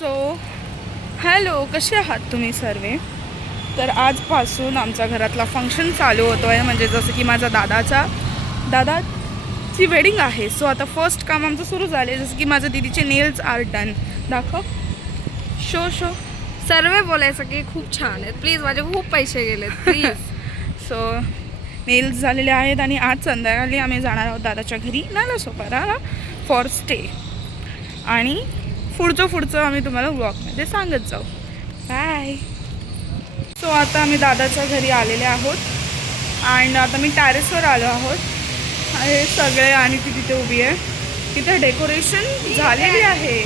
So hello, कसे आहात तुम्ही सर्व? तर आजपासून आमच्या घरातला फंक्शन चालू होतो आहे, म्हणजे जसं की माझ्या दादाची वेडिंग आहे. सो आता फर्स्ट काम आमचं सुरू झाले, जसं की माझ्या दीदीचे नेल्स आर डन. दाखव, शो सर्व बोलायचं की खूप छान आहेत. प्लीज, माझे खूप पैसे गेलेत प्लीज. सो नेल्स झालेले आहेत आणि आज संध्याकाळी आम्ही जाणार आहोत दादाच्या घरी नालासोपारा फॉर स्टे. आणि पुढचं आम्ही तुम्हाला व्लॉगमध्ये सांगत जाऊ. बाय. सो आता आम्ही दादाच्या घरी आलेले आहोत आणि आता मी टॅरेसवर आलो आहोत. हे सगळे आणि ती तिथे उभी आहे. तिथे डेकोरेशन झालेली आहे.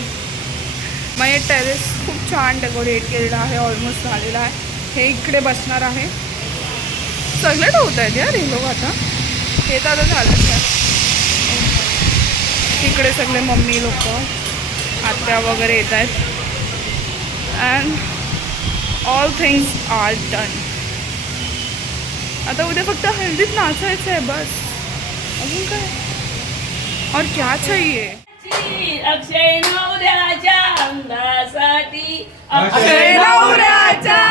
मग हे टेरेस खूप छान डेकोरेट केलेलं आहे, ऑलमोस्ट झालेलं आहे. हे इकडे बसणार आहे. सगळे ठेवत आहेत यार हे लोक. आता हे तर आता झालंच आहे. तिकडे सगळे मम्मी लोक, आत्या वगैरे येत आहेत. And all things are done. आता उद्या फक्त हल्दीत नाचायचं आहे बस. अजून काय और क्या चाहिए? अक्षय नवऱ्याच्या अंगासाठी, अक्षय नवऱ्याच्या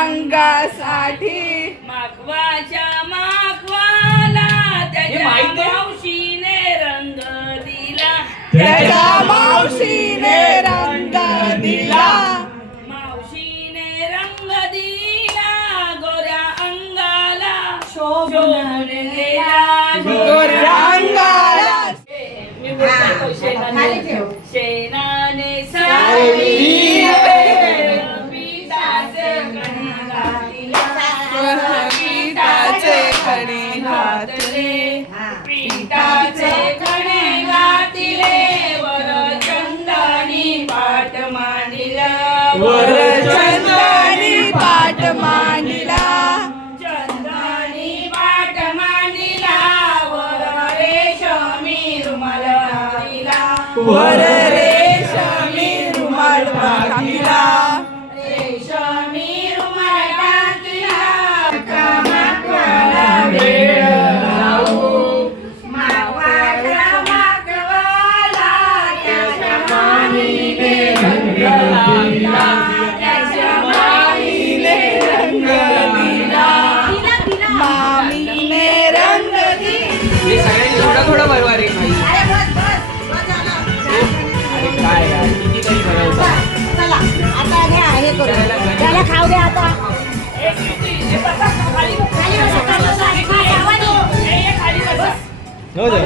अंगासाठी माखवाच्या माखवाला त्याच्या मावशीने रंग दिला, त्याच्या मावशीने रंग दिला, मावशीने रंग दिला. गोऱ्या अंगाला शोभून गेला, गोऱ्या अंगाला मी बोलतो शेणाने साडी पिठाचे खणे घातिले, वर चंदनी पाट मांडिला, वर चंदनी पाट मांडिला, चंदनी पाट मांडिला, वर रेशमी रुमाल घातिला, वर रेशमी रुमाल घातिला, रेशमी रुमाल घातिला. मागवाला वेळ लावू, मागवाला मागवाला त्याच्या मामीने रंग दिला, त्याच्या मामीने रंग दिला, मामीने रंग दिला. थोडा बरोबर आहे भाई. अरे काय यार, किती तरी बनवतात. चला आता घ्या, हे करू त्याला खाऊ दे. आता खाली बसा, खाली बसा. हो जाऊ.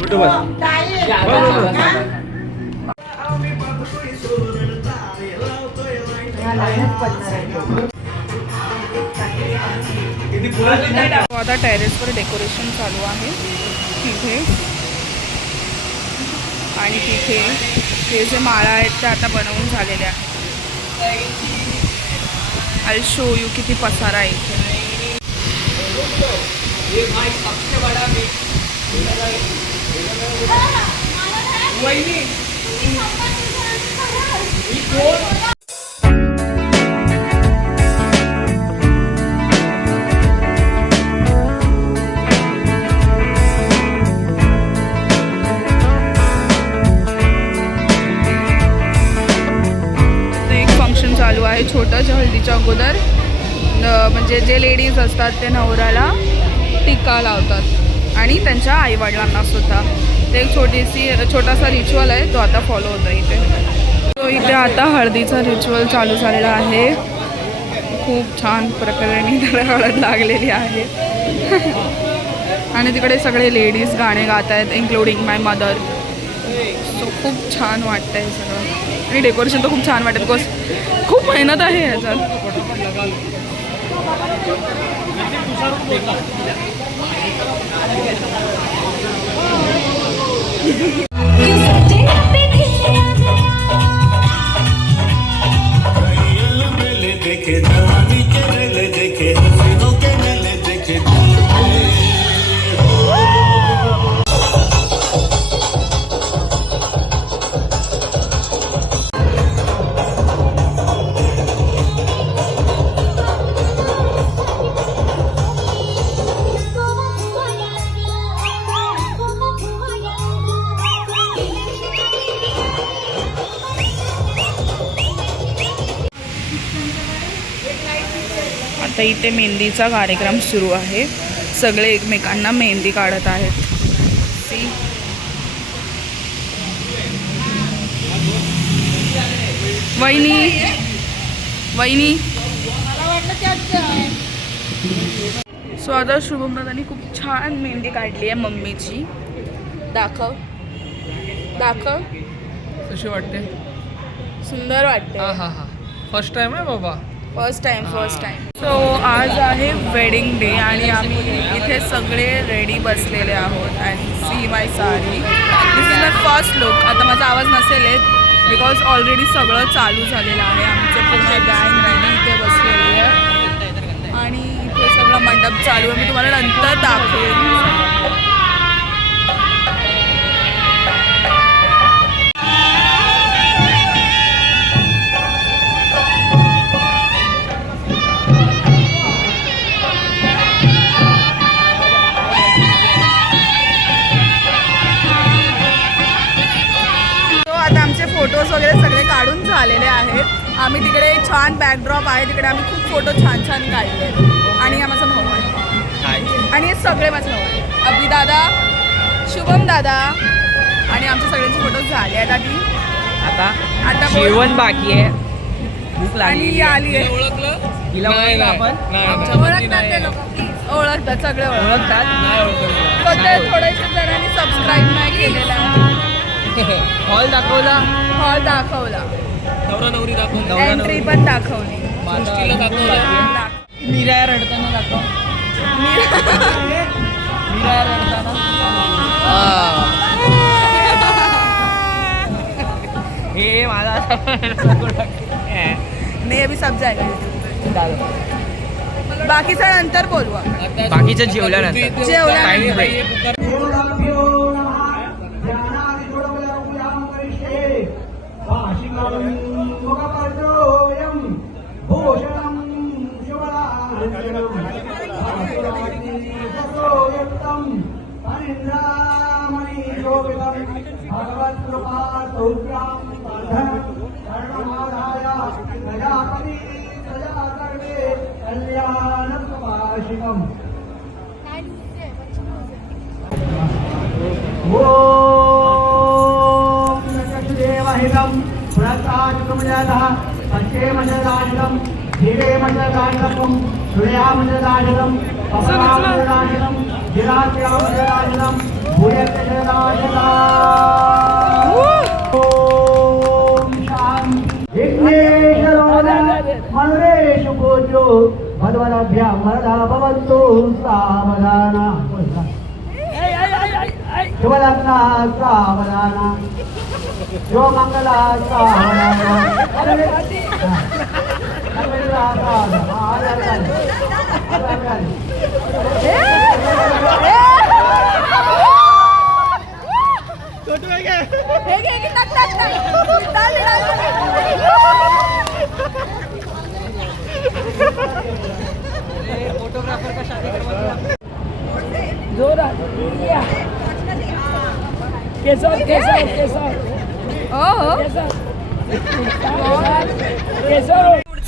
कुठं बस. आता टेरेसवर डेकोरेशन चालू आहे तिथे. आणि तिथे हे जे माळा आहेत ते आता बनवून झालेले आहेत. आय शो यू किती पसारा आहे इथे. चालू आहे छोटं हळदीच्या अगोदर. म्हणजे जे लेडीज असतात ते नवऱ्याला टिक्का लावतात आणि त्यांच्या आईवडिलांना सुद्धा. ते एक छोटासा रिच्युअल आहे, तो आता फॉलो होतो इथे. तो इथे आता हळदीचा रिच्युअल चालू झालेला आहे. खूप छान प्रकारे त्याला हळद लागलेली आहे. आणि तिकडे सगळे लेडीज गाणे गात आहेत, इन्क्लुडिंग माय मदर. सो खूप छान वाटतं आहे सगळं. आणि डेकोरेशन तर खूप छान वाटतं, बिकॉज खूप मेहनत आहे ह्याच्यात. आता इथे मेहंदीचा कार्यक्रम सुरू आहे. सगळे एकमेकांना मेहंदी काढत आहेत. सी वहिनी वहिनी. सो आता शुभमदादांनी खूप छान मेहंदी काढली आहे मम्मीची. दाखव दाखव. कशी वाटते? सुंदर वाटते. हा हा हा. फर्स्ट टाइम आहे बाबा. First time. सो आज आहे वेडिंग डे आणि आम्ही इथे सगळे रेडी बसलेले आहोत. आणि see my sari. This is my first look. आता माझा आवाज नसेल येत बिकॉज ऑलरेडी सगळं चालू झालेलं आहे. आमचं पूर्ण गँग रेडी इथे बसलेली आहे आणि इथे सगळं मंडप चालू आहे. मी तुम्हाला नंतर दाखवेन. फोटोज वगैरे सगळे काढून झालेले आहेत. आम्ही तिकडे छान बॅकड्रॉप आहे तिकडे आम्ही खूप फोटो छान छान काढले. आणि हा माझा भाऊ आहे आणि हे सगळे माझे भाऊ आहेत. अभि दादा, शुभम दादा आणि आमचे सगळ्यांचे फोटो झाले आहेत. आधी आता जेवण बाकी आहे. भूक आणि आली आहे. ओळखलं तिला ओळखलं आपण. ओळखतात ते लोक. ओळखतात सगळे ओळखतात. नाही ओळखलं. थोड्याशा जणांनी सबस्क्राईब नाही केलेला. हॉल दाखवला. हॉल दाखवला. नवरा नवरी दाखवला. एंट्री पण दाखवली. मीरा रडताना दाखव. मीरा रडताना. हे माझा नाही अभी सब जाएगा. बाकीचं नंतर बोलू. बाकीचं जेवल्यानंतर. जेवल्यानंतर. ब्रेक. मनुरेश पूज्यो भगवदाभ्यां वरदा भवन्तु सावधाना. शुभलग्ना सावधाना. जो मंगला सावधाना. फोटोग्राफर का शादी करवा.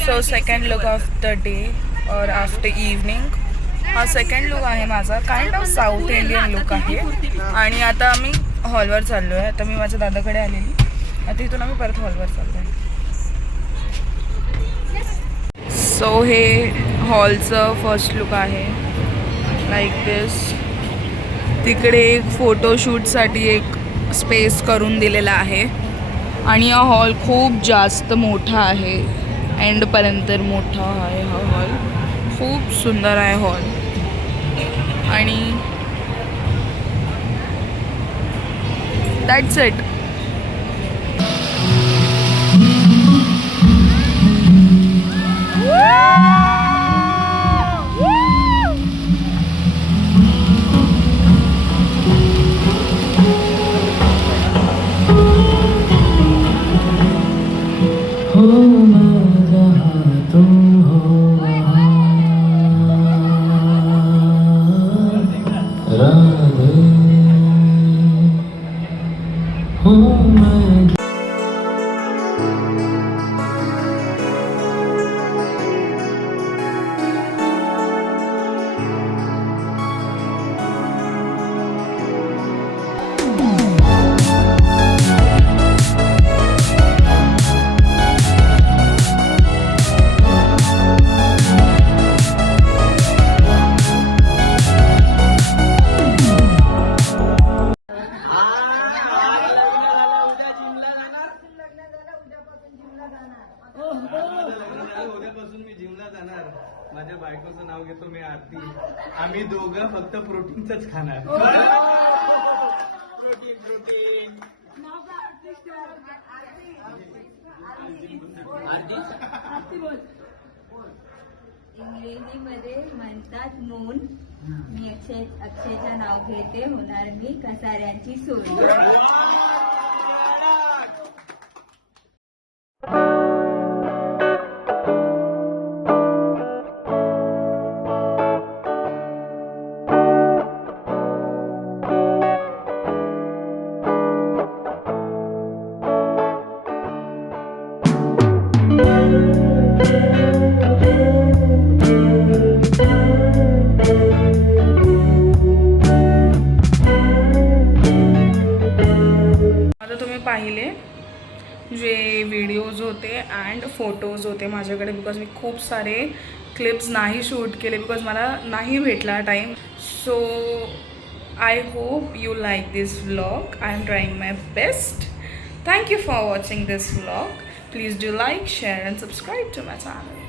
So second look of the day और आफ्टर इव्हनिंग. हा सेकंड लुक आहे माझा. Kind of south Indian look आहे. आणि आता आम्ही हॉलवर चाललो आहे. आता मी माझ्या दादाकडे आलेली. आता इथून आम्ही परत हॉलवर चाललो आहे. सो हे हॉलचं फर्स्ट लुक आहे. लाईक दिस. तिकडे एक फोटोशूटसाठी एक स्पेस करून दिलेला आहे. आणि हा हॉल खूप जास्त मोठा आहे. एंडपर्यंत मोठा आहे हा हॉल. खूप सुंदर आहे हॉल. आणि दॅट्स इट. हो आम्ही दोघं फक्त प्रोटीनच खाणार. Protein protein. इंग्रजीमध्ये म्हणतात मून. मी अक्षयचं नाव घेते, होणार मी कसाऱ्यांची सोय. आता तुम्ही पाहिले जे व्हिडिओज होते अँड फोटोज होते माझ्याकडे, बिकॉज मी खूप सारे क्लिप्स नाही शूट केले बिकॉज मला नाही भेटला time. So I hope you like this vlog. I am trying my best. Thank you for watching this vlog. Please do like, share and subscribe to my channel.